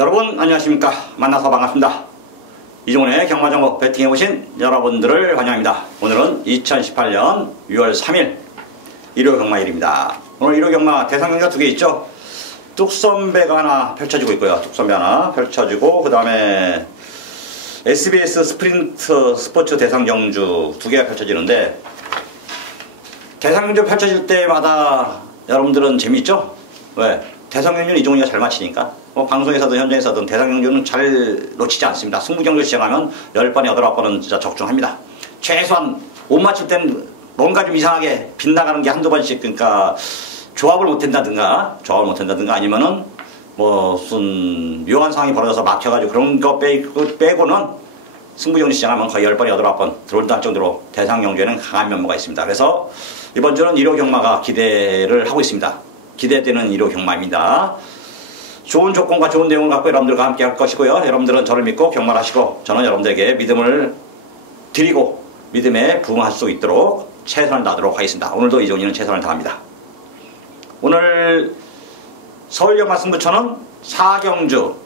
여러분 안녕하십니까. 만나서 반갑습니다. 이종훈의 경마정보 배팅해 오신 여러분들을 환영합니다. 오늘은 2018년 6월 3일 일요 경마일입니다. 오늘 일요 경마 대상경기가 두 개 있죠. 뚝선배가 하나 펼쳐지고 있고요. 뚝선배 하나 펼쳐지고 그 다음에 SBS 스프린트 스포츠 대상경주 두 개가 펼쳐지는데, 대상경주 펼쳐질 때마다 여러분들은 재밌죠? 왜? 대상경주는 이종훈이가 잘 맞히니까. 방송에서든 현장에서든 대상경주는 잘 놓치지 않습니다. 승부경주 시작하면 10번에 8, 9번은 진짜 적중합니다. 최소한 못 맞힐 때는 뭔가 좀 이상하게 빗나가는 게 한두 번씩, 그러니까 조합을 못한다든가 아니면은 무슨 묘한 상황이 벌어져서 막혀가지고 그런 거 빼고는 승부경주 시작하면 거의 10번에 8, 9번 들어올 정도로 대상경주에는 강한 면모가 있습니다. 그래서 이번 주는 1호 경마가 기대를 하고 있습니다. 기대되는 1호 경마입니다. 좋은 조건과 좋은 내용을 갖고 여러분들과 함께 할 것이고요. 여러분들은 저를 믿고 경마를 하시고 저는 여러분들에게 믿음을 드리고 믿음에 부응할 수 있도록 최선을 다하도록 하겠습니다. 오늘도 이종훈이는 최선을 다합니다. 오늘 서울경마 승부처는 4경주,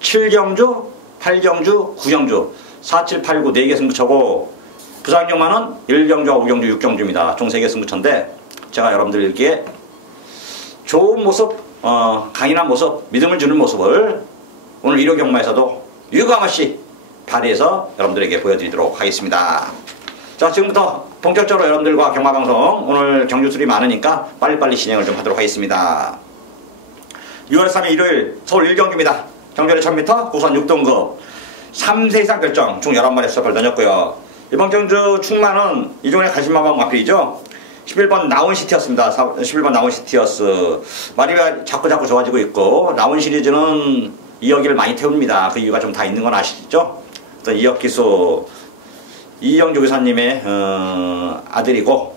7경주, 8경주, 9경주 4, 7, 8, 9 4개 승부처고, 부산경마는 1경주와 5경주, 6경주입니다. 총 3개 승부처인데, 제가 여러분들에게 좋은 모습, 강인한 모습, 믿음을 주는 모습을 오늘 1호 경마에서도 유감없이 발휘해서 여러분들에게 보여드리도록 하겠습니다. 자, 지금부터 본격적으로 여러분들과 경마방송, 오늘 경주술이 많으니까 빨리빨리 진행을 좀 하도록 하겠습니다. 6월 3일 일요일 서울 1경기입니다. 경주의 1000m 구선 6등급 3세 이상 결정 총 11마리 수업을 던졌고요. 이번 경주 충마는 이종훈의 가심마방 마필이죠. 11번 나온시티였습니다. 11번 나온시티어스. 마리가 자꾸 좋아지고 있고, 나온 시리즈는 이혁이를 많이 태웁니다. 그 이유가 좀 다 있는 건 아시죠? 이혁 기수 이영주 기사님의 아들이고,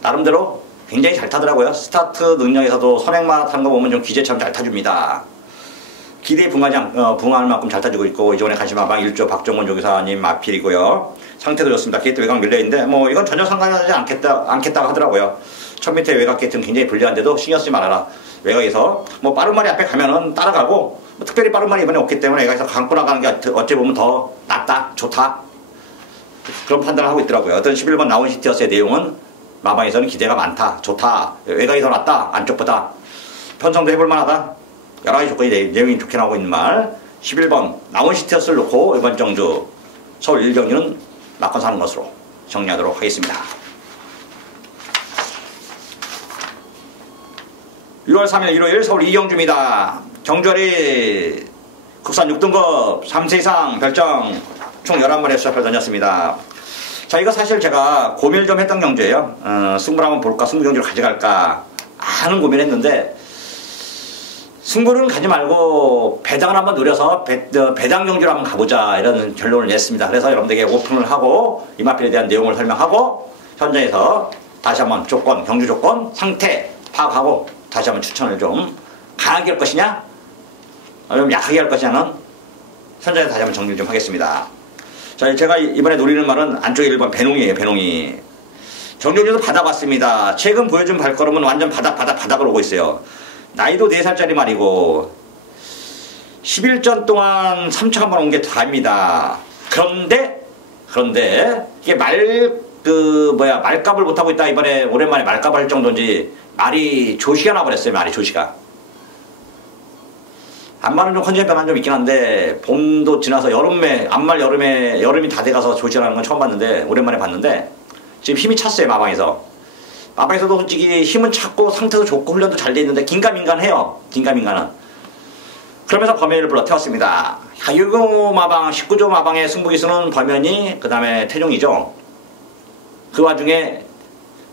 나름대로 굉장히 잘 타더라고요. 스타트 능력에서도 선행마 타는 거 보면 좀 기재처럼 잘 타줍니다. 기대에 부응할 만큼 잘 타주고 있고, 이종훈의 가심마방 1조 박정원 조기사님 마필이고요. 상태도 좋습니다. 게이트 외곽 밀려있는데 이건 전혀 상관하지 않겠다고 하더라고요. 1000m의 외곽 게이트는 굉장히 불리한데도 신경 쓰지 말아라. 외곽에서 빠른 말이 앞에 가면은 따라가고, 특별히 빠른 말이 이번에 없기 때문에 외곽에서 감고 나가는 게 어찌 보면 더 낫다, 좋다, 그런 판단을 하고 있더라고요. 어떤 11번 나온시티어스의 내용은 마방에서는 기대가 많다, 좋다, 외곽이 더 낫다, 안쪽보다 편성도 해볼 만하다, 여러 가지 조건이 내용이 좋게 나오고 있는 말. 11번 나온시티어스를 놓고 이번 경주 서울 1경주는 막건 사는 것으로 정리하도록 하겠습니다. 6월 3일 일요일 서울 2경주입니다. 경주알이 국산 6등급 3세 이상 별정 총 11마리의 수합을 던졌습니다. 자, 이거 사실 제가 고민을 좀 했던 경주예요. 승부를 한번 볼까, 승부 경주를 가져갈까 하는 고민했는데, 승부를 가지 말고 배당을 한번 노려서 배당 경주를 한번 가보자, 이런 결론을 냈습니다. 그래서 여러분들에게 오픈을 하고 이마필에 대한 내용을 설명하고, 현장에서 다시 한번 조건, 경주 조건, 상태 파악하고 다시 한번 추천을 좀 강하게 할 것이냐 아니면 약하게 할 것이냐는 현장에서 다시 한번 정리를 좀 하겠습니다. 자, 제가 이번에 노리는 말은 안쪽에 1번 배농이에요. 배농이 정경주도 받아봤습니다. 최근 보여준 발걸음은 완전 바닥으로 오고 있어요. 나이도 4살짜리 말이고 11전 동안 3차 한번 온 게 다입니다. 그런데 이게 말값을 못하고 있다. 이번에 오랜만에 말값을 할 정도인지 말이 조시가 나버렸어요. 말이 조시가. 안말은 좀 컨디션 변화는 좀 있긴 한데, 봄도 지나서 여름이 다 돼가서 조시가 나는 건 처음 봤는데, 오랜만에 봤는데 지금 힘이 찼어요. 마방에서도 솔직히 힘은 찼고 상태도 좋고 훈련도 잘 돼 있는데 긴가민가해요. 긴가민가는. 그러면서 범연이를 불러 태웠습니다. 6호 마방, 19조 마방의 승부기수는 범연이, 그 다음에 태종이죠. 그 와중에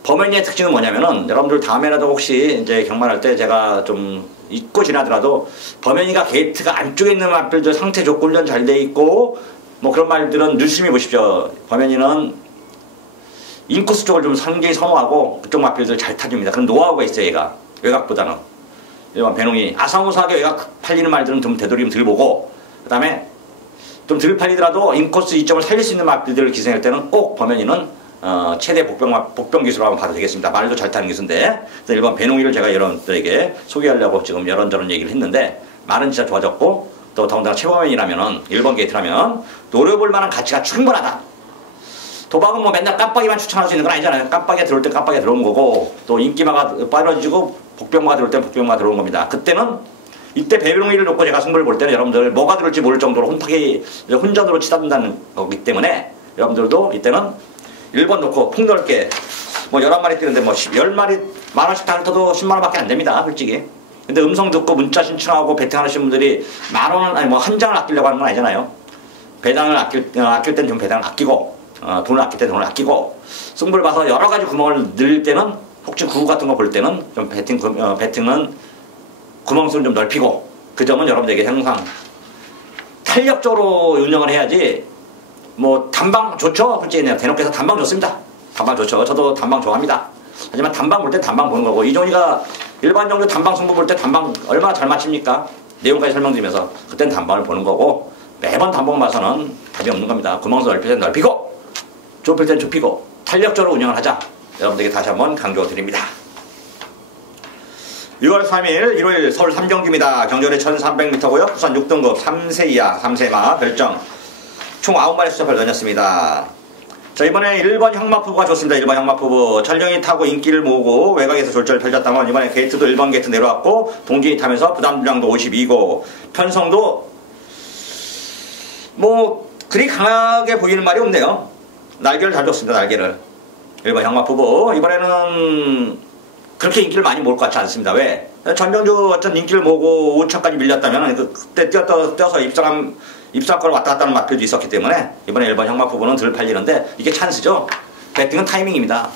범연이의 특징은 뭐냐면은, 여러분들 다음에라도 혹시 이제 경마할 때 제가 좀 잊고 지나더라도, 범연이가 게이트가 안쪽에 있는 말들도 상태 좋고 훈련 잘 돼 있고 그런 말들은 유심히 보십시오. 범연이는 인코스 쪽을 좀 상당히 선호하고 그쪽 마필들 잘 타줍니다. 그런 노하우가 있어요. 얘가 외곽보다는. 일반 배농이 아사무사하게 외곽 팔리는 말들은 좀 되도록이면 덜 보고, 그 다음에 좀 덜 팔리더라도 인코스 이점을 살릴 수 있는 마필들을 기생할 때는 꼭 범연이는 최대 복병 기수로 한번 봐도 되겠습니다. 말도 잘 타는 기수인데, 그래서 일반 배농이를 제가 여러분들에게 소개하려고 지금 이런저런 얘기를 했는데, 말은 진짜 좋아졌고 또 더군다나 최고면이라면은 1번 게이트라면 노려볼 만한 가치가 충분하다. 도박은 뭐 맨날 깜빡이만 추천할 수 있는 건 아니잖아요. 깜빡이가 들어올 때 깜빡이가 들어온 거고 또 인기마가 빠져지고 복병마가 들어올 때 복병마가 들어온 겁니다. 그때는 이때 배병위를 놓고 제가 승부를 볼 때는 여러분들 뭐가 들을지 모를 정도로 혼전으로 치닫는다는 거기 때문에 여러분들도 이때는 1번 놓고 폭넓게 뭐 11마리 뛰는데 뭐 10마리 만원씩 달터도 10만원밖에 안 됩니다. 솔직히. 근데 음성 듣고 문자 신청하고 베팅하시는 분들이 만원은 아니 뭐 한 장을 아끼려고 하는 건 아니잖아요. 배당을 아낄 땐 좀 배당을 아끼고 돈을 아낄 때 돈을 아끼고 승부를 봐서 여러 가지 구멍을 늘릴 때는 혹시 구구 같은 거 볼 때는 좀 배팅은 구멍수를 좀 넓히고 그 점은 여러분들에게 항상 탄력적으로 운영을 해야지 뭐 단방 좋죠. 솔직히 대놓고 해서 단방 좋습니다. 단방 좋죠. 저도 단방 좋아합니다. 하지만 단방 볼 때 단방 보는 거고 이종이가 일반적으로 단방 승부 볼 때 단방 얼마나 잘 맞춥니까? 내용까지 설명드리면서 그땐 단방을 보는 거고 매번 단방 봐서는 답이 없는 겁니다. 구멍수 넓힐 땐 넓히고 좁힐 땐 좁히고 탄력적으로 운영을 하자. 여러분들에게 다시 한번 강조 드립니다. 6월 3일 일요일 서울 3경기입니다. 경전이 1300m고요. 부산 6등급 3세 이하 3세마 별정 총 9마리 수첩을 던졌습니다. 자, 이번에 1번 형마푸부가 좋습니다. 1번 형마푸부 천령이 타고 인기를 모으고 외곽에서 졸전을 펼쳤다면 이번에 게이트도 1번 게이트 내려왔고 동진이 타면서 부담주량도 52고 편성도 뭐 그리 강하게 보이는 말이 없네요. 날개를 잘 줬습니다. 날개를 1번 형마푸부 이번에는 그렇게 인기를 많이 모을 것 같지 않습니다. 왜? 전병주 어떤 인기를 모으고 5천까지 밀렸다면 그때 뛰어서 입상권을 왔다 갔다 하는 마표도 있었기 때문에 이번에 1번 형마푸부는 덜 팔리는데 이게 찬스죠. 배팅은 타이밍입니다.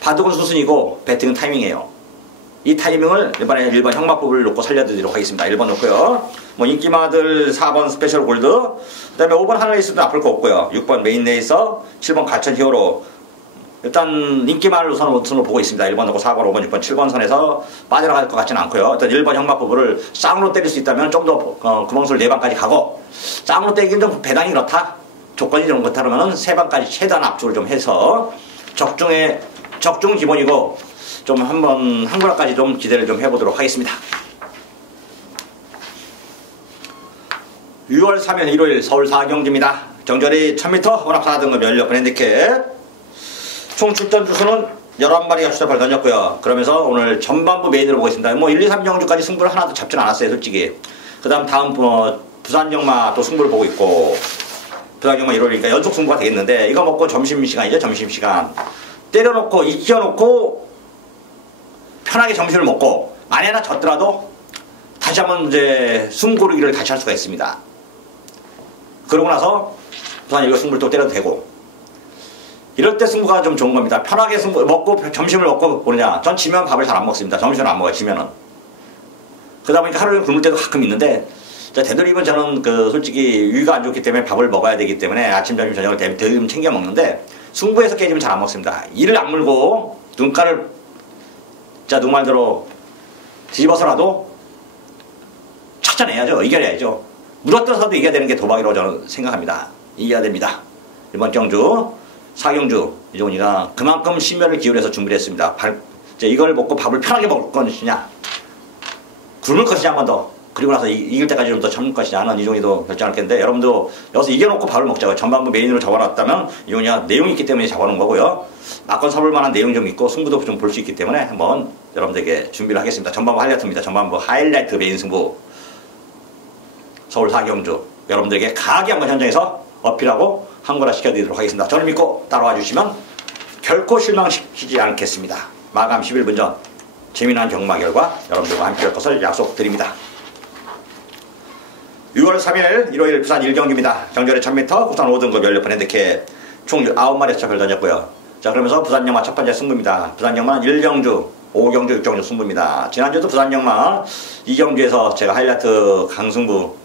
바둑은 수순이고 배팅은 타이밍이에요. 이 타이밍을 이번에 1번 형마푸부를 놓고 살려드리도록 하겠습니다. 1번 놓고요. 뭐 인기마들 4번 스페셜 골드 그 다음에 5번 하늘레이스도 나쁠 거 없고요. 6번 메인 레이서 7번 가천 히어로 일단 인기만을 우선으로 보고 있습니다. 1번 놓고 4번, 5번, 6번, 7번 선에서 빠져나갈 것 같지는 않고요. 일단 1번 형마부부를 쌍으로 때릴 수 있다면 좀 더 구멍술 4방까지 가고 쌍으로 때리기는 좀 배당이 그렇다. 조건이 좀 그렇다 그러면 3방까지 최대한 압축을 좀 해서 적중 기본이고 좀 한번 한구라까지 좀 기대를 좀 해보도록 하겠습니다. 6월 3일 일요일 서울 4경기입니다. 경절이 1000m 혼합 4등급 연력 브랜드캡 총 출전 주수는 11마리가 출전을 던졌고요. 그러면서 오늘 전반부 메인으로 보겠습니다. 뭐 1, 2, 3경주까지 승부를 하나도 잡진 않았어요. 솔직히. 그 다음 부산경마 또 승부를 보고 있고 부산경마 1월이니까 연속 승부가 되겠는데 이거 먹고 점심시간이죠. 점심시간. 때려놓고 익혀놓고 편하게 점심을 먹고 만약에 졌더라도 다시 한번 이제 숨 고르기를 다시 할 수가 있습니다. 그러고 나서 부산 일거 승부를 또 때려도 되고 이럴 때 승부가 좀 좋은 겁니다. 편하게 승부 먹고 점심을 먹고 보느냐. 전 지면 밥을 잘 안 먹습니다. 점심을 안 먹어요. 지면은. 그러다 보니까 하루에 굶을 때도 가끔 있는데 되도록이면 저는 솔직히 위가 안 좋기 때문에 밥을 먹어야 되기 때문에 아침, 점심, 저녁을 대금 챙겨 먹는데 승부에서 깨지면 잘 안 먹습니다. 이를 악물고 눈깔을 누구 말대로 뒤집어서라도 찾아내야죠. 이겨내야죠. 물어뜯어서도 이겨야 되는 게 도박이라고 저는 생각합니다. 이겨야 됩니다. 이번 경주 4경주 이종훈이가 그만큼 심혈을 기울여서 준비를 했습니다. 이걸 먹고 밥을 편하게 먹을 것이냐 굶을 것이냐 한 번 더 그리고 나서 이길 때까지 좀 더 참을 것이냐 하는 이종훈이도 결정할 텐데 여러분도 여기서 이겨놓고 밥을 먹자고요. 전반부 메인으로 적어놨다면 이종훈이가 내용이 있기 때문에 적어놓은 거고요. 막건 사볼 만한 내용 좀 있고 승부도 좀 볼 수 있기 때문에 한번 여러분들에게 준비를 하겠습니다. 전반부 하이라이트입니다. 전반부 하이라이트 메인 승부 서울 4경주 여러분들에게 강하게 한번 현장에서 어필하고 한거라 시켜드리도록 하겠습니다. 저를 믿고 따라와 주시면 결코 실망시키지 않겠습니다. 마감 11분 전 재미난 경마 결과 여러분들과 함께 할 것을 약속드립니다. 6월 3일 일요일 부산 1경기입니다. 경절의 1000m 부산 5등급 연료판 핸드캡 총 9마리 수첩을 던졌고요. 자, 그러면서 부산영마 첫 번째 승부입니다. 부산영마는 1경주, 5경주, 6경주 승부입니다. 지난주도 부산영마 2경주에서 제가 하이라이트 강승부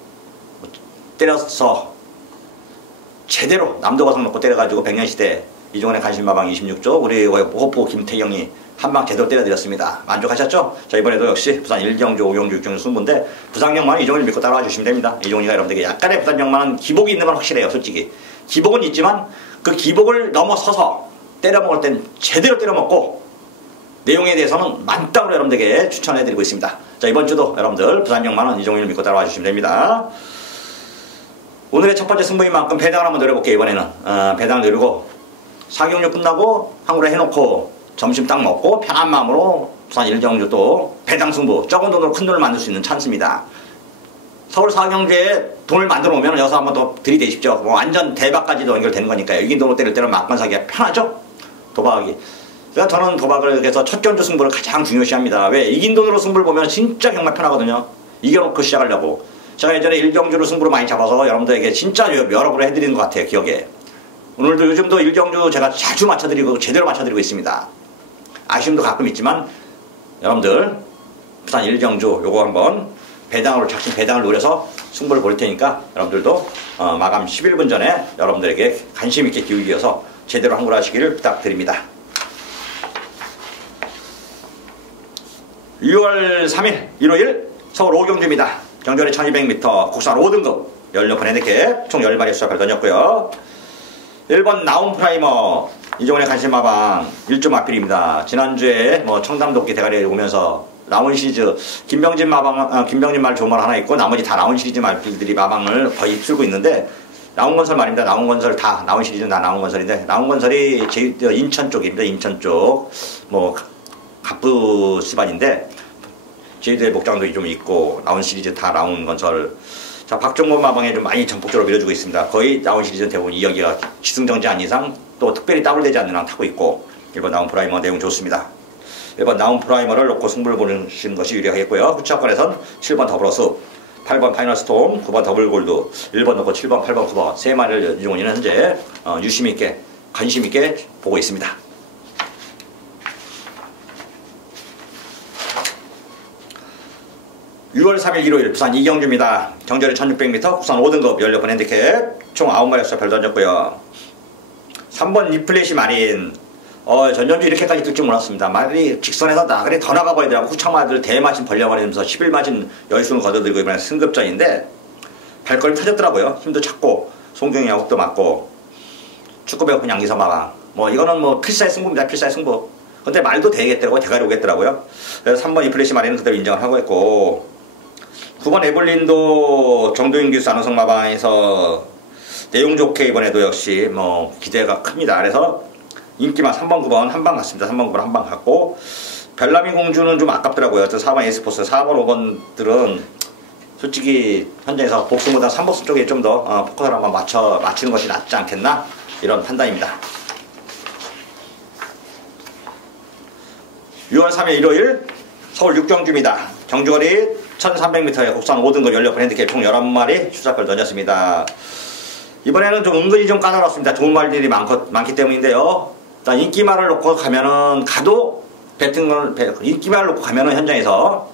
때려서 제대로 남도가성 놓고 때려가지고 백년시대 이종원의 간신마방 26조 우리 호포 김태경이 한방 제대로 때려드렸습니다. 만족하셨죠? 자, 이번에도 역시 부산 1경주, 5경주, 6경주 승부인데 부산경마는 이종원을 믿고 따라와 주시면 됩니다. 이종원이가 여러분들에게 약간의 부산경마는 기복이 있는 건 확실해요. 솔직히 기복은 있지만 그 기복을 넘어서서 때려먹을 땐 제대로 때려먹고 내용에 대해서는 만땅으로 여러분들에게 추천해드리고 있습니다. 자, 이번 주도 여러분들 부산 6만원 이종윤을 믿고 따라와 주시면 됩니다. 오늘의 첫 번째 승부인 만큼 배당을 한번 노려볼게요. 이번에는 배당을 노리고 사경주 끝나고 항구를 해놓고 점심 딱 먹고 편한 마음으로 부산 1경주 또 배당 승부, 적은 돈으로 큰 돈을 만들 수 있는 찬스입니다. 서울 사경주에 돈을 만들어 오면 여기서 한번 더 들이대십시오. 뭐 완전 대박까지도 연결되는 거니까요. 이긴 돈으로 때릴 때는 막판 사기가 편하죠? 도박이. 그래서 저는 도박을 해서 첫 경주 승부를 가장 중요시합니다. 왜? 이긴 돈으로 승부를 보면 진짜 정말 편하거든요. 이겨놓고 시작하려고. 제가 예전에 1경주로 승부를 많이 잡아서 여러분들에게 진짜 여러 번 해드리는 것 같아요. 기억에. 오늘도 요즘도 1경주 제가 자주 맞춰드리고 제대로 맞춰드리고 있습니다. 아쉬움도 가끔 있지만 여러분들 부산 1경주 요거 한번 배당으로 작심 배당을 노려서 승부를 볼 테니까 여러분들도 마감 11분 전에 여러분들에게 관심 있게 기울여서 제대로 항구를 하시기를 부탁드립니다. 6월 3일 일요일 서울 5경주입니다. 경주거리 1200m 국산 5등급 연료판 핸디캡 총 10마리 수작을 던졌고요. 1번 나온 프라이머 이종훈의 간신마방 1조 마필입니다. 지난주에 뭐 청담도끼 대가리에 오면서 나온 시리즈 김병진 마방 김병진 말 좋은 말 하나 있고 나머지 다 나온 시리즈 말필들이 마방을 거의 휩쓸고 있는데 나온건설 말입니다. 나온건설 다 나온 시리즈는 다 나온건설인데 나온건설이 인천 쪽입니다. 인천 쪽 뭐 갑부 집안인데 제주도의 목장도 좀 있고 나온 시리즈 다 나온건설. 자, 박종범 마방에 좀 많이 전폭적으로 밀어주고 있습니다. 거의 나온 시리즈는 대부분 이야기가 기승전지 아닌 이상 또 특별히 다운되지 않는 한 타고 있고 1번 나온 프라이머 내용 좋습니다. 1번 나온 프라이머를 놓고 승부를 보시는 것이 유리하겠고요. 후차권에선 7번 더블러스, 8번 파이널 스톰, 9번 더블 골드, 1번 놓고 7번, 8번, 9번 3마리를 이종훈이는 현재 유심 있게 관심 있게 보고 있습니다. (6월 3일) 일요일 부산 2경주입니다. 경주거리 1600m 국산 5등급 연료판 핸디캡 총 9마리 수별 던졌고요. 3번 리플래시 마린 전전주 이렇게까지 뜰 줄 몰랐습니다. 말이 직선에서 나그리 더 나가버야 되고 후창마들 대마진 벌려버리면서 11마진 열승을 거둬들고 이번에 승급전인데 발걸음 터졌더라고요. 힘도 찾고 송경이하고 흡도 맞고 축구 배고픈 양기서 마방 뭐 이거는 뭐 필사의 승부입니다. 필사의 승부. 근데 말도 되겠더라고요. 대가리 오겠더라고요. 그래서 3번 리플래시 마린은 그대로 인정을 하고 있고 9번 에블린도 정도윤 기수 안호성 마방에서 내용 좋게 이번에도 역시 뭐 기대가 큽니다. 그래서 인기만 3번 9번 한 방 갔습니다. 3번 9번 한 방 갔고 별남이 공주는 좀 아깝더라고요. 4번 에스포스 4번 5번들은 솔직히 현장에서 복승보다 3복승 쪽에 좀 더 포커스를 한번 맞추는 것이 낫지 않겠나 이런 판단입니다. 6월 3일 일요일 서울 6경주입니다. 경주거리 1300m의 국산 5등급 연료판 핸디캡 총 11마리 추사표를 던졌습니다. 이번에는 좀 은근히 좀 까다롭습니다. 좋은 말들이 많기 때문인데요. 일단 인기말을 놓고 가면은 가도 인기말을 놓고 가면은 현장에서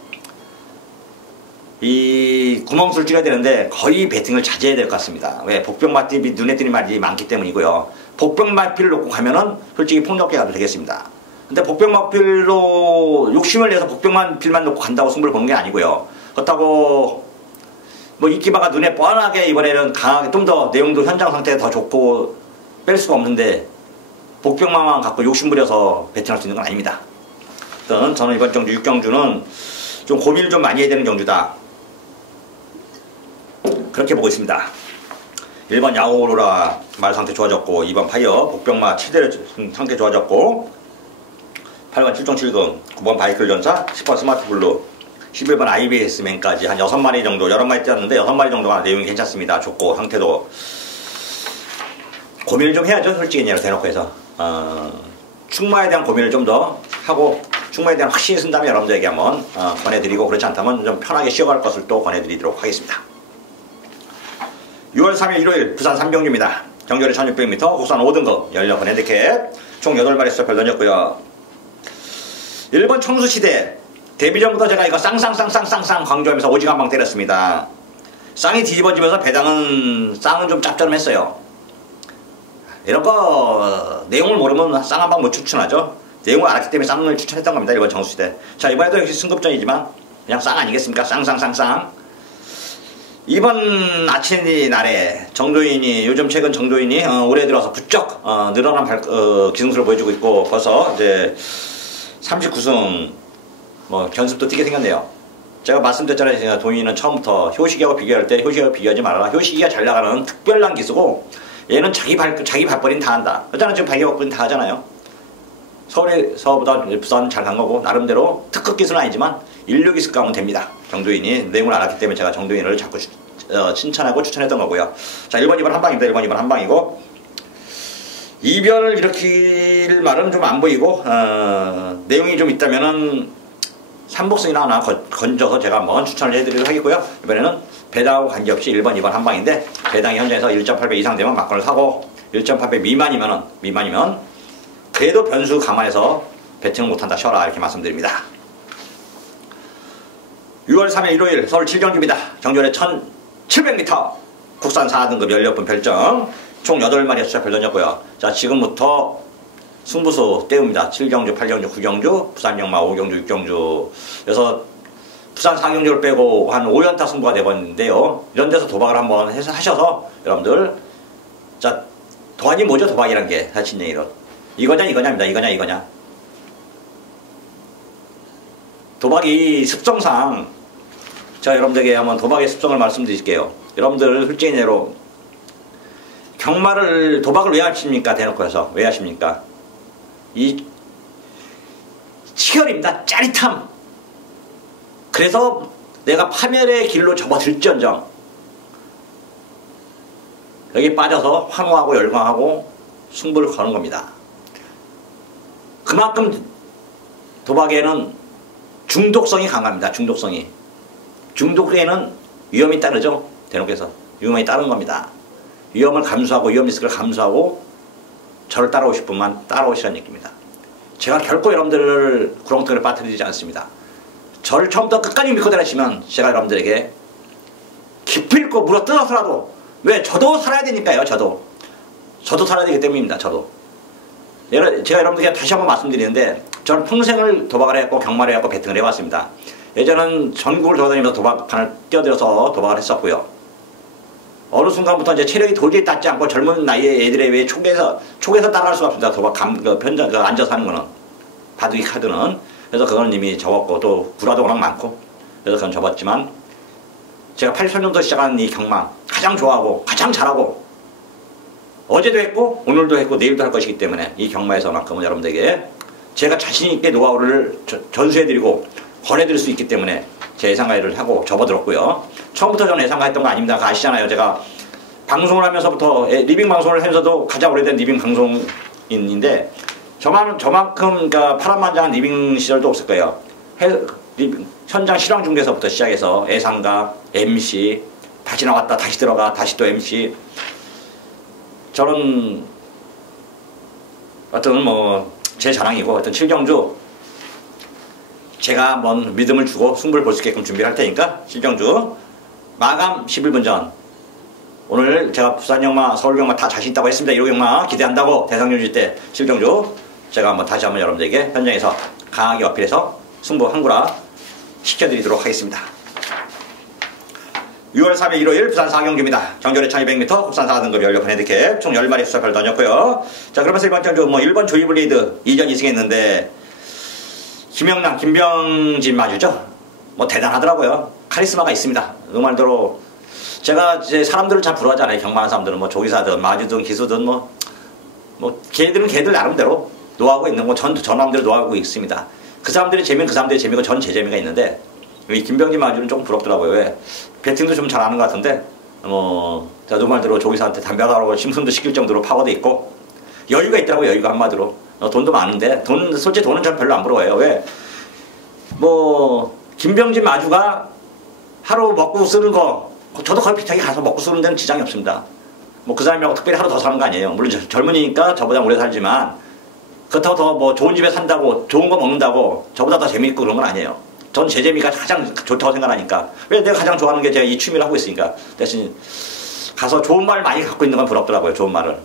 이 구멍수를 찌려야 되는데 거의 배팅을 자제해야 될 것 같습니다. 왜? 복병마필이 눈에 띄는 말이 많기 때문이고요. 복병마필을 놓고 가면은 솔직히 폭력게 가도 되겠습니다. 근데 복병마필로 욕심을 내서 복병마필만 놓고 간다고 승부를 보는 게 아니고요. 그렇다고 뭐 인기마가 눈에 뻔하게 이번에는 강하게 좀 더 내용도 현장 상태가 더 좋고 뺄 수가 없는데 복병마만 갖고 욕심부려서 배팅할 수 있는 건 아닙니다. 저는 이번 경주 6경주는 좀 고민을 좀 많이 해야 되는 경주다. 그렇게 보고 있습니다. 1번 야오로라 말 상태 좋아졌고 2번 파이어 복병마 7대 상태 좋아졌고 8번 7.7금 9번 바이클 전사 10번 스마트 블루 11번 IBS맨까지 한 6마리 정도 여러 마리 뛰었는데 6마리 정도가 내용이 괜찮습니다. 좋고 상태도 고민을 좀 해야죠. 솔직히 그냥 대놓고 해서 충마에 대한 고민을 좀 더 하고 충마에 대한 확신이 쓴 다음에 여러분들에게 한번 권해드리고 그렇지 않다면 좀 편하게 쉬어갈 것을 또 권해드리도록 하겠습니다. 6월 3일 일요일 부산 3경주입니다. 경주거리 1600m 국산 5등급 연료판 핸디캡 총 8마리 수별 던졌고요. 1번 청수시대 데뷔 전부터 제가 이거 쌍쌍쌍쌍쌍쌍 강조하면서 오징어 한 방 때렸습니다. 쌍이 뒤집어지면서 쌍은 좀 짭짤했어요. 이런 거 내용을 모르면 쌍 한 방 못 추천하죠. 내용을 알았기 때문에 쌍을 추천했던 겁니다. 1번 청수시대. 자, 이번에도 역시 승급전이지만 그냥 쌍 아니겠습니까? 쌍쌍쌍쌍. 2번 아치니 날에 정도인이 요즘 최근 정도인이 올해 들어서 부쩍 늘어난 기승수를 보여주고 있고 벌써 이제 39승 뭐 견습도 뛰게 생겼네요. 제가 말씀드렸잖아요. 제가 도민은 처음부터 효식이하고 비교할 때 효식이하고 비교하지 말아라. 효식이가 잘 나가는 특별한 기수고 얘는 자기 발버리는 다 한다. 그렇잖아요. 지금 발버리는 다 하잖아요. 서울에서보다 부산 잘 간 거고 나름대로 특급 기수는 아니지만 인류 기수 가면 됩니다. 정도인이 내용을 알았기 때문에 제가 정도인을 자꾸 칭찬하고 추천했던 거고요. 자, 1번, 2번 한 방입니다. 1번, 2번 한 방이고 이변을 일으킬 말은 좀 안 보이고 내용이 좀 있다면은 삼복승이나 하나 건져서 제가 한번 추천을 해드리도록 하겠고요. 이번에는 배당하고 관계없이 1번, 2번 한 방인데 배당이 현재에서 1.8배 이상 되면 막건을 사고 1.8배 미만이면 그래도 변수 감안해서 배팅을 못한다 쉬어라 이렇게 말씀드립니다. 6월 3일 일요일 서울 7경주입니다. 정전에 1700m 국산 4등급 연료분 별점 총 8마리의 수차별 던졌고요. 자, 지금부터 승부수 떼웁니다. 7경주, 8경주, 9경주, 부산 영마 5경주, 6경주. 그래서 부산 4경주를 빼고 한 5연타 승부가 되버렸는데요. 이런 데서 도박을 한번 해서 하셔서 여러분들 자, 도박이 뭐죠? 도박이란 게 사실 얘기로 이거냐입니다. 이거냐. 도박이 습성상 제가 여러분들에게 한번 도박의 습성을 말씀드릴게요. 여러분들 솔직히 내로 도박을 왜 하십니까? 대놓고 해서 왜 하십니까? 이 치열입니다. 짜릿함. 그래서 내가 파멸의 길로 접어들지언정 여기 빠져서 환호하고 열광하고 승부를 거는 겁니다. 그만큼 도박에는 중독성이 강합니다. 중독에는 위험이 따르죠. 대놓고 해서 위험이 따르는 겁니다. 위험을 감수하고 위험 리스크를 감수하고 저를 따라오실 분만 따라오시라는 얘기입니다. 제가 결코 여러분들을 구렁텅이를 빠뜨리지 않습니다. 저를 처음부터 끝까지 믿고 다니시면 제가 여러분들에게 깊이 있고 물어 뜯어서라도 왜 저도 살아야 되니까요. 저도 살아야 되기 때문입니다. 제가 여러분들에게 다시 한번 말씀드리는데 저는 평생을 도박을 해왔고 경마를 해왔고 배팅을 해왔습니다. 예전은 전국을 돌아다니면서 도박판을 뛰어들어서 도박을 했었고요. 어느 순간부터 이제 체력이 도저히 닿지 않고 젊은 나이에 애들에 왜 촉에서 따라갈 수가 없습니다. 도박 앉아서 하는 거는 바둑이 카드는. 그래서 그거는 이미 접었고 또 불화도 워낙 많고 그래서 그건 접었지만 제가 83년도 시작한 이 경마 가장 좋아하고 가장 잘하고 어제도 했고 오늘도 했고 내일도 할 것이기 때문에 이 경마에서만큼은 여러분들에게 제가 자신있게 노하우를 전수해드리고 권해드릴 수 있기 때문에 제 예상가를 하고 접어들었고요. 처음부터 저는 예상가 했던 거 아닙니다. 그거 아시잖아요. 제가 방송을 하면서부터 리빙 방송을 하면서도 가장 오래된 리빙 방송인인데 저만큼 그러니까 파란만장한 리빙 시절도 없을 거예요. 현장 실황 중계서부터 시작해서 예상가, MC, 다시 나왔다 다시 들어가 다시 또 MC. 저는 어떤 제 자랑이고 어떤 7경주 제가 한번 믿음을 주고 승부를 볼 수 있게끔 준비를 할 테니까 7경주 마감 11분 전 오늘 제가 부산경마, 서울경마 다 자신 있다고 했습니다. 1호경마 기대한다고 대상윤주 때 7경주 제가 다시 한번 여러분들에게 현장에서 강하게 어필해서 승부 한구라 시켜드리도록 하겠습니다. 6월 3일 일요일 부산 4경주입니다. 정전에 1200m 국산 4등급 연료판 핸디캡 총 10마리 수사별 던졌고요. 자, 그러면서 이번 경주 1번 조이블리드 2전 2승했는데 김영남, 김병진 마주죠. 대단하더라고요. 카리스마가 있습니다. 그 말대로 제가 이제 사람들을 잘 부러워하잖아요. 경마하는 사람들은 조기사든 마주든 기수든 걔들은 걔들 나름대로 노하우가 있는 전 마음대로 노하우가 있습니다. 그 사람들의 재미는 그 사람들의 재미고 전 제 재미가 있는데 이 김병진 마주는 조금 부럽더라고요. 왜? 배팅도 좀 잘하는 것 같은데 제가 말대로 조기사한테 담배 하라고 심승도 시킬 정도로 파워도 있고 여유가 있더라고요. 여유가 한마디로. 돈도 많은데 솔직히 돈은 전 별로 안 부러워요. 왜? 김병진 마주가 하루 먹고 쓰는 거 저도 거의 비슷하게 가서 먹고 쓰는 데는 지장이 없습니다. 그 사람이라고 특별히 하루 더 사는 거 아니에요. 물론 젊으니까 저보다 오래 살지만 그렇다고 더 좋은 집에 산다고 좋은 거 먹는다고 저보다 더 재미있고 그런 건 아니에요. 전 제 재미가 가장 좋다고 생각하니까. 왜? 내가 가장 좋아하는 게 제가 이 취미를 하고 있으니까. 대신 가서 좋은 말 많이 갖고 있는 건 부럽더라고요. 좋은 말을.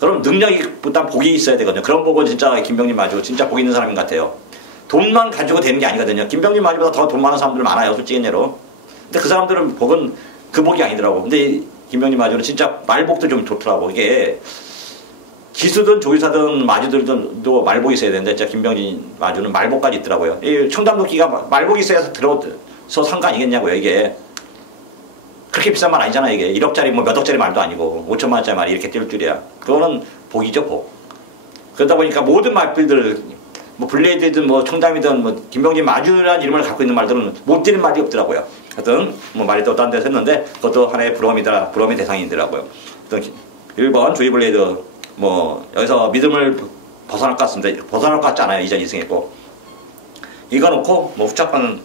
그럼 능력보다 복이 있어야 되거든요. 그런 보고 진짜 김병진 마주 진짜 복 있는 사람인 것 같아요. 돈만 가지고 되는 게 아니거든요. 김병진 마주보다 더 돈 많은 사람들 많아요. 솔직히 내로. 근데 그 사람들은 복은 그 복이 아니더라고. 근데 김병진 마주는 진짜 말복도 좀 좋더라고. 이게 기수든 조이사든 마주들도 말복이 있어야 되는데 진짜 김병진 마주는 말복까지 있더라고요. 이 청담도끼가 말복이 있어야 들어서 산 거 아니겠냐고요. 이게 그렇게 비싼 말 아니잖아. 이게 1억짜리 뭐 몇 억짜리 말도 아니고 5천만 원짜리 말이 이렇게 뛸 줄이야. 그거는 복이죠, 복. 그러다 보니까 모든 말들들 뭐 블레이드든 뭐 청담이든 뭐 김병진 마주라는 이름을 갖고 있는 말들은 못 뛰는 말이 없더라고요. 하여튼 뭐 말이 또 딴 데서 했는데 그것도 하나의 부러움의 대상이더라고요. 1번 주의 블레이드 뭐 여기서 믿음을 벗어날 것 같습니다. 벗어날 것 같지 않아요. 이전 2승했고 이거 놓고 뭐 후착과는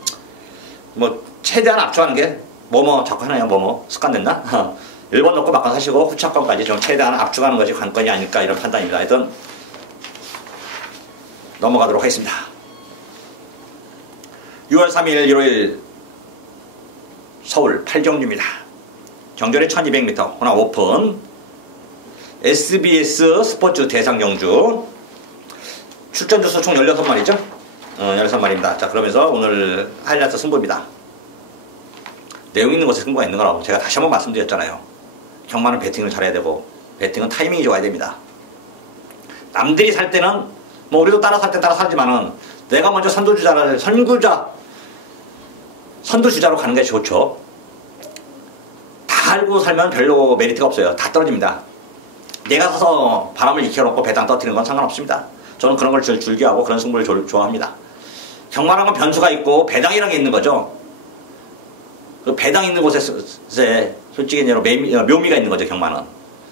뭐 최대한 압축하는 게 뭐뭐 자꾸 하나요. 뭐뭐 습관됐나? 1번 놓고 바꿔 사시고 후착권까지 좀 최대한 압축하는 것이 관건이 아닐까 이런 판단입니다. 하여튼 넘어가도록 하겠습니다. 6월 3일 일요일 서울 팔정주입니다. 정절이 1200m 호남 오픈 SBS 스포츠 대상경주 출전 주수 총 16마리죠? 16마리입니다. 자, 그러면서 오늘 하이라이트 승부입니다. 내용 있는 곳에 승부가 있는 거라고 제가 다시 한번 말씀드렸잖아요. 경마는 배팅을 잘해야 되고 배팅은 타이밍이 좋아야 됩니다. 남들이 살 때는 뭐 우리도 따라 살 때 따라 살지만은 내가 먼저 선두주자로 가는 게 좋죠. 다 알고 살면 별로 메리트가 없어요. 다 떨어집니다. 내가 서서 바람을 익혀놓고 배당 떠뜨리는 건 상관없습니다. 저는 그런 걸 즐겨하고 그런 승부를 좋아합니다. 경마라는 건 변수가 있고 배당이라는 게 있는 거죠. 그 배당 있는 곳에 솔직히 묘미가 있는 거죠. 경마는.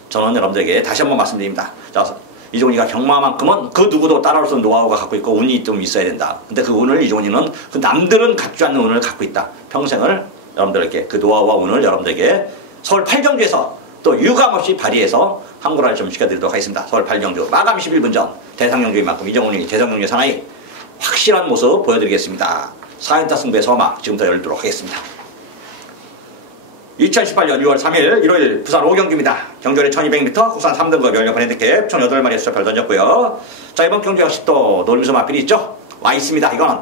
저는 여러분들에게 다시 한번 말씀드립니다. 자, 이종훈이가 경마만큼은 그 누구도 따라올 수 없는 노하우가 갖고 있고 운이 좀 있어야 된다. 근데 그 운을 이종훈이는 그 남들은 갖지 않는 운을 갖고 있다. 평생을 여러분들에게 그 노하우와 운을 여러분들에게 서울 팔정주에서 또 유감없이 발휘해서 항구라를 좀 시켜드리도록 하겠습니다. 서울 팔정주 마감 11분 전 대상경주인 만큼 이종훈이 대상경주 사나이 확실한 모습 보여드리겠습니다. 4연타 승부의 서막 지금부터 열도록 하겠습니다. 2018년 6월 3일 일요일 부산 5경주입니다. 경주는 1200m 국산 3등급 연료판 핸디캡 총 8마리의 수차별 던졌고요. 자, 이번 경주 역시 또 놀면서 마필이 있죠? 와 있습니다. 이거는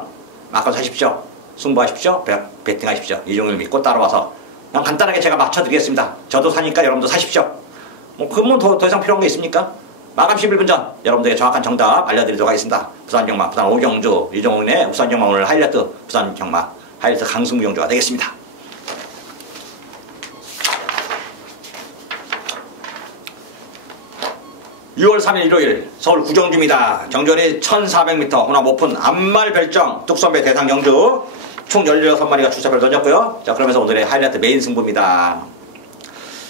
마음껏 하십시오. 승부하십시오. 배팅하십시오. 이종을 믿고 따라와서 그냥 간단하게 제가 맞춰드리겠습니다. 저도 사니까 여러분도 사십시오. 뭐 그건 더 이상 필요한 게 있습니까? 마감 11분 전 여러분들에게 정확한 정답 알려드리도록 하겠습니다. 부산 경마 부산 5경주 이종훈의 부산 경마 오늘 하이라이트 부산 경마 하이라이트 강승부 경주가 되겠습니다. 6월 3일 일요일 서울 구정주입니다. 경주는 1400m 호남 오픈 암말 별정 뚝선배 대상 경주 총 16마리가 출사별 던졌고요. 자, 그러면서 오늘의 하이라이트 메인 승부입니다.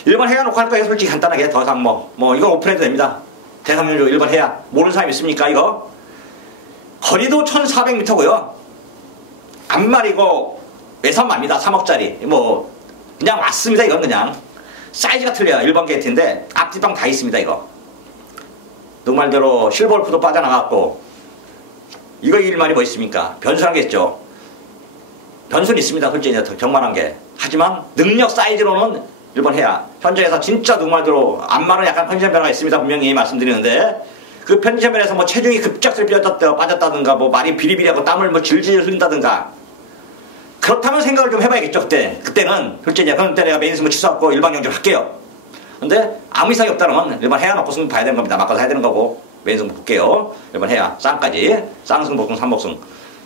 1번 해야 놓고 할 거예요. 솔직히 간단하게 더 이상 이건 오픈해도 됩니다. 대상 경주 1번 해야 모르는 사람 있습니까 이거? 거리도 1400m고요. 암말이고 외산마입니다. 3억짜리 그냥 왔습니다. 이건 그냥 사이즈가 틀려요. 1번 게이트인데 앞뒤방 다 있습니다. 이거 정말대로 실버울프도 빠져나갔고 이거 이길 말이 뭐 있습니까? 변수란 게 있죠. 변수는 있습니다. 솔직히 경만한 게. 하지만 능력 사이즈로는 1번 해야 현장에서 진짜 정말대로 앞말은 약간 컨디션 변화가 있습니다. 분명히 말씀드리는데 그 컨디션 변화에서 체중이 급작스럽게 빠졌다든가 말이 비리비리하고 땀을 질질 흘린다든가 그렇다면 생각을 좀 해봐야겠죠. 그때는 솔직히 그때 내가 메인 승부 취소하고 일반 경기를 할게요. 근데 아무 이상이 없다면 일반 해야 놓고 승부 봐야 되는 겁니다. 막아서 해야 되는 거고 메인 승부 볼게요. 일반 해야 쌍까지 쌍승 복승 3복승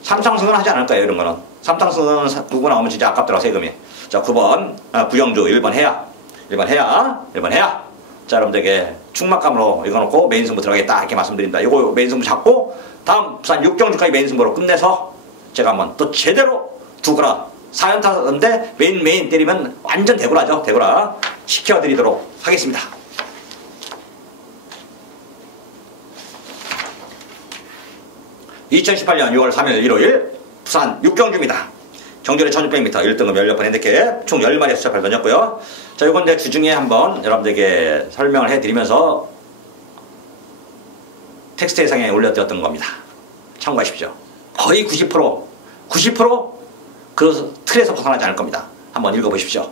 3상승은 하지 않을 거예요. 이런 거는 3상승은 9구 나오면 진짜 아깝더라 세금이. 자, 9번 구영주 1번 해야 1번 해야 자, 여러분들에게 충막감으로 이거 놓고 메인 승부 들어가겠다 이렇게 말씀드립니다. 이거 메인 승부 잡고 다음 부산 6경주까지 메인 승부로 끝내서 제가 한번 또 제대로 두거라 4연타인데 메인 때리면 완전 대구라죠. 대구라 시켜드리도록 하겠습니다. (2018년 6월 3일) 일요일 부산 6경주입니다. 경주는 1600m 1등급 연료판 핸디캡 총 10마리의 수차별 던졌고요. 자, 이건 내 주중에 한번 여러분들에게 설명을 해드리면서 텍스트 예상에 올려드렸던 겁니다. 참고하십시오. 거의 90% 그 틀에서 벗어나지 않을 겁니다. 한번 읽어보십시오.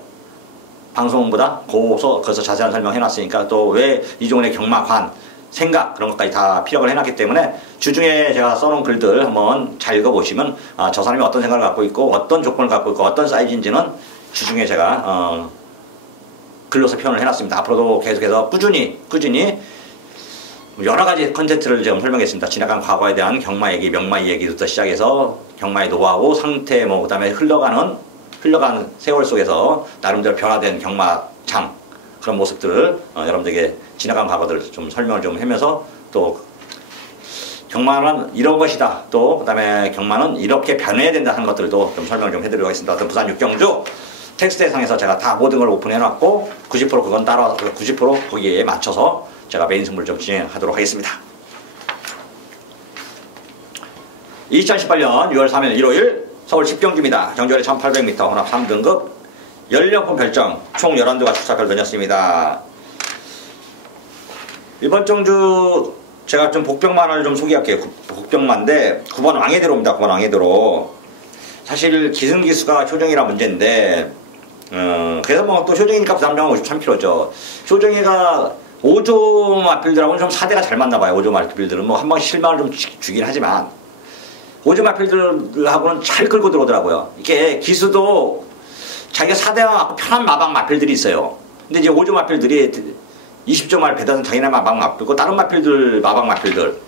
방송보다 거기서 자세한 설명 해놨으니까 또 왜 이종훈의 경마관 생각 그런 것까지 다 피력을 해놨기 때문에 주중에 제가 써놓은 글들 한번 잘 읽어보시면 저 사람이 어떤 생각을 갖고 있고 어떤 조건을 갖고 있고 어떤 사이즈인지는 주중에 제가 글로서 표현을 해놨습니다. 앞으로도 계속해서 꾸준히 여러 가지 컨텐츠를 지금 설명했습니다. 지나간 과거에 대한 경마 얘기, 명마 얘기부터 시작해서 경마의 노하우, 상태, 뭐 그다음에 흘러간 세월 속에서 나름대로 변화된 경마장 그런 모습들을 여러분들에게 지나간 과거들을 좀 설명을 좀 하면서 또 경마는 이런 것이다. 또 그다음에 경마는 이렇게 변해야 된다 하는 것들도 좀 설명을 좀 해드리도록 하겠습니다. 부산 육경주 텍스트 대상에서 제가 다 모든 걸 오픈해놨고 90% 그건 따라 90% 거기에 맞춰서 제가 메인 승부를 좀 진행하도록 하겠습니다. 2018년 6월 3일 일요일 서울 10경주입니다. 경주거리 1800m 혼합 3등급 연령권 별정 총 11두가 출사표를 던졌습니다. 이번 경주 제가 좀 복병만을 좀 소개할게요. 복병만인데 9번 왕해대로입니다. 9번 왕해대로. 사실 기승기수가 효정이라 문제인데 그래서 뭐 또 효정이니까 부담정은 53kg죠. 효정이가 5조 마필들하고는 좀 사대가 잘 맞나봐요. 5조 마필들은 뭐 한 번씩 실망을 좀 주긴 하지만 5조 마필들하고는 잘 끌고 들어오더라고요. 이게 기수도 자기가 사대와 맞고 편한 마방 마필들이 있어요. 근데 이제 5조 마필들이 20조 말 배달은 자기네 마방 마필고 다른 마필들 마방 마필들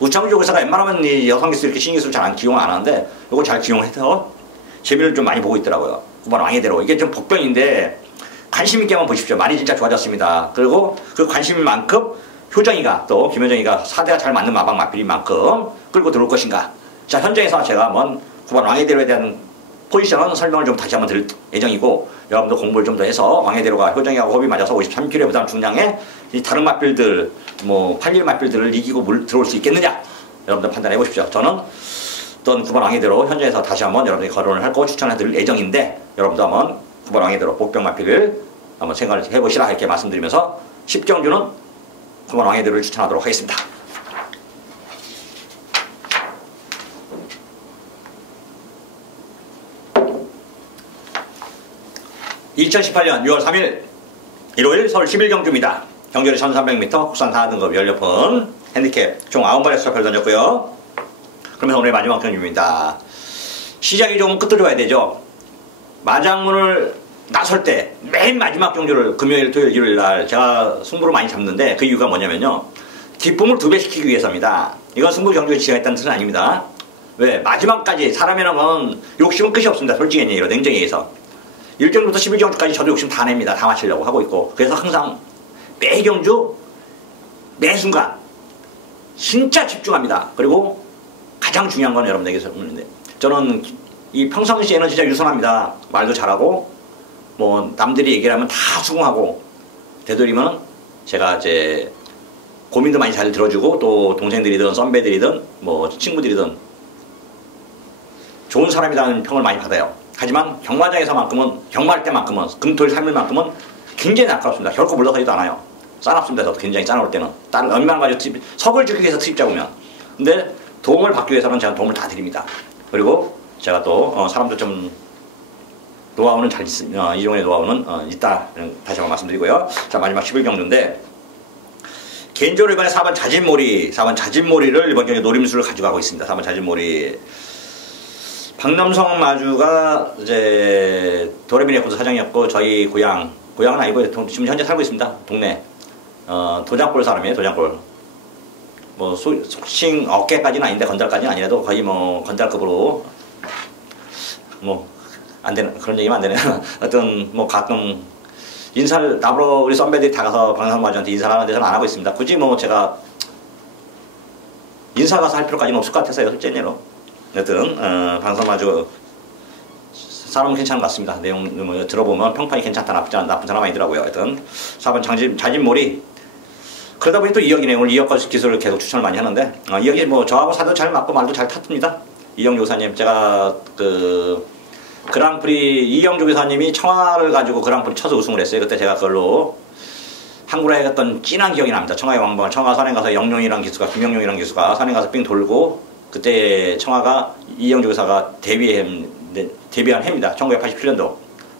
우창주 교사가 웬만하면 이 여성 기수 이렇게 신기술 잘 기용 안 하는데 이거 잘 기용해서 재미를 좀 많이 보고 있더라고요. 9번 왕해대로 이게 좀 복병인데 관심 있게만 보십시오. 많이 진짜 좋아졌습니다. 그리고 그 관심인 만큼 효정이가 또 김효정이가 사대가 잘 맞는 마방 마필인 만큼 끌고 들어올 것인가. 자 현장에서 제가 한번 9번 왕해대로에 대한 포지션은 설명을 좀 다시 한번 드릴 예정이고 여러분도 공부를 좀 더 해서 왕해대로가 효정이하고 호흡이 맞아서 53kg에 부담 중량에 이 다른 마필들 뭐 81 마필들을 이기고 들어올 수 있겠느냐 여러분들 판단해 보십시오. 저는 어떤 9번 왕해대로 현장에서 다시 한번 여러분들이 거론을 할 거 추천해 드릴 예정인데 여러분도 한번 9번 왕해대로 복병 마필을 한번 생각을 해보시라 이렇게 말씀드리면서 10경주는 9번 왕해대로를 추천하도록 하겠습니다. (2018년 6월 3일) 일요일 서울 11경주입니다. 경주거리 1300m 국산 4등급 연료폰 핸디캡 총 9마리 수사표를 던졌고요. 그러면서 오늘의 마지막 경주입니다. 시작이 조금 끄트려야 되죠. 마장문을 나설 때 맨 마지막 경주를 금요일, 토요일, 일요일 날 제가 승부를 많이 잡는데 그 이유가 뭐냐면요. 기쁨을 2배 시키기 위해서입니다. 이건 승부 경주에 지정했다는 뜻은 아닙니다. 왜? 마지막까지 사람이라는 건 욕심은 끝이 없습니다. 솔직히 얘기해요. 냉정히 얘기해서. 1경주부터 11경주까지 저도 욕심 다 냅니다. 다 마치려고 하고 있고. 그래서 항상 매 경주, 매 순간 진짜 집중합니다. 그리고 가장 중요한 건 여러분에게 설명인데 저는 이 평상시에는 진짜 유선합니다. 말도 잘하고 뭐 남들이 얘기를 하면 다 수긍하고 되도록이면 제가 이제 고민도 많이 잘 들어주고 또 동생들이든 선배들이든 뭐 친구들이든 좋은 사람이라는 평을 많이 받아요. 하지만 경마장에서만큼은 경마할 때만큼은 금토일 3일만큼은 굉장히 아깝습니다. 결코 물러서지도 않아요. 싸납습니다. 저도 굉장히 싸나올 때는 다른 얼마나 가지고 석을 주기 위해서 투입자 오면 근데 도움을 받기 위해서는 제가 도움을 다 드립니다. 그리고 제가 또 사람들 좀 노하우는 잘 있습니다. 이종의 노하우는 있다. 다시 한번 말씀드리고요. 자 마지막 11경주인데 개인적으로 이번에 4번 자진몰이를 이번 경기에 노림수를 가져가고 있습니다. 4번 자진몰이 박남성 마주가 이제 도레미 레코드 사장이었고 저희 고향은 아니고 지금 현재 살고 있습니다. 동네 도장골 사람이에요. 도장골 뭐 속칭 어깨까지는 아닌데 건달까지는 아니라도 거의 뭐 건달급으로 뭐 안되는 그런 얘기면 안되네요. 어떤 뭐 가끔 인사를 나보러 우리 선배들이 다 가서 박남성 마주한테 인사를 하는데 저는 안 하고 있습니다. 굳이 뭐 제가 인사 가서 할 필요까지는 없을 것 같아서요. 실제로 여튼 방송마주 사람은 괜찮은 것 같습니다. 내용 뭐 들어보면 평판이 괜찮다 나쁜 사람 아니더라고요. 하여튼 4번 자진몰이 그러다 보니 또 이혁이네. 오늘 이혁 기술을 계속 추천을 많이 하는데 이혁이 뭐 저하고 사도 잘 맞고 말도 잘 탔습니다. 이영 교사님 제가 그 그랑프리 이영조 교사님이 청아를 가지고 그랑프리 쳐서 우승을 했어요. 그때 제가 그걸로 한국에 했던 진한 기억이 납니다. 청아의 왕방을 청아 산행 가서 영룡이랑 기수가 김영룡이랑 기수가 산행 가서 삥 돌고 그때 청아가 이영조 교사가 데뷔한 해입니다. 1987년도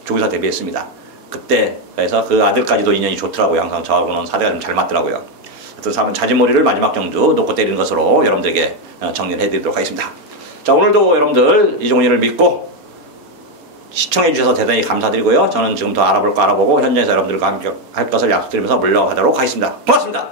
조교사 데뷔했습니다. 그때 그래서 그 아들까지도 인연이 좋더라고요. 항상 저하고는 사대가 좀 잘 맞더라고요. 하여튼 4번 자진몰이를 마지막 경주 놓고 때리는 것으로 여러분들에게 정리를 해드리도록 하겠습니다. 자 오늘도 여러분들 이종훈이를 믿고 시청해 주셔서 대단히 감사드리고요. 저는 지금 더 알아볼 거 알아보고 현장에서 여러분들과 함께 할 것을 약속드리면서 물러가도록 하겠습니다. 고맙습니다.